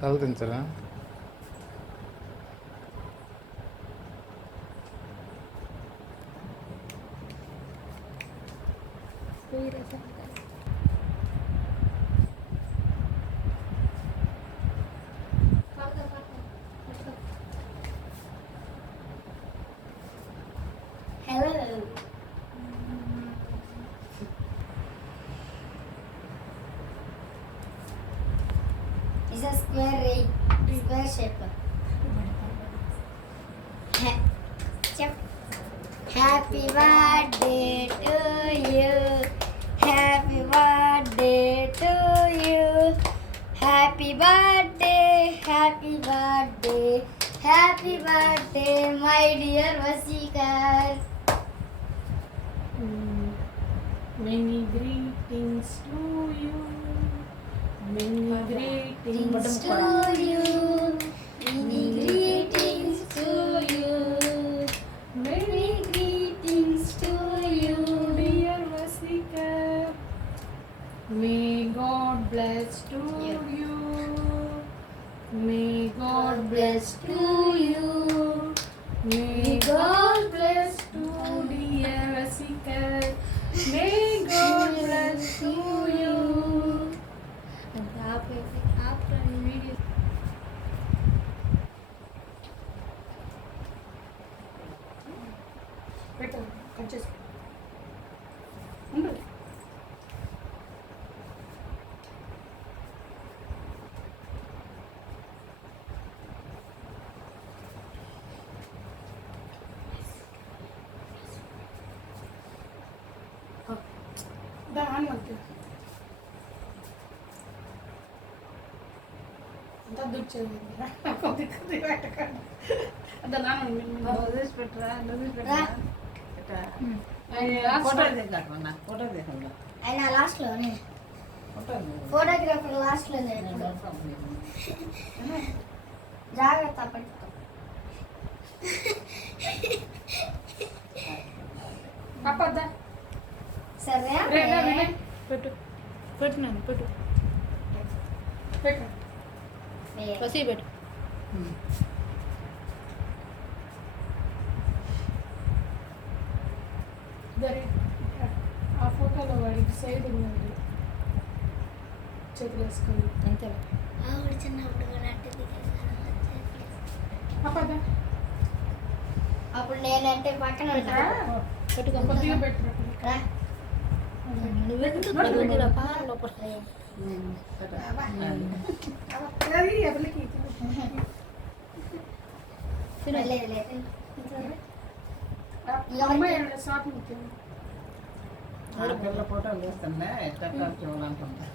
తల దించరా Hello. It's a square ring, square shape. Ha- Happy birthday to you. Happy birthday to you. Happy birthday, happy birthday, happy birthday, my dear Vasikar. Many greetings to you. Many greetings to you. Greetings to you. Greetings to you. dear. May God bless to you. May God bless to you. May God bless to dear Vasika. May God bless to you. పెట్టు cut చేసుకో. ఉండు. దా అని మధ్య అంతా దుర్చేది కొద్ది కొద్ది పెట్టకండి. పెట్టరా? వదిలేసి పెట్టరా? పెట్టరా ఆయన లాస్ట్లో ఫోటోగ్రాఫర్ లాస్ట్లో. జాగ్రత్త పట్టుకో. సరే. పెట్టు పెట్టు నాన్న. పెట్టు. పెట్టు. పెట్టు. దరి ఆ ఫోటోలో వాడికి సైడ్ ఉన్నది చేతులు వేసుకొని. అంతే ఆవిడ చిన్నప్పుడు కూడా అంటే పాప వద్దా అప్పుడు నేనంటే పక్కన ఉంటా. కొద్దిగా పెట్టు. నువ్వెందుకు కొద్దిగా పా లోపల. అది ఎవరికి? లేదు ఆడపిల్ల ఫోటోలు తీస్తుండే ఎట్లా చూడాలనుకుంటా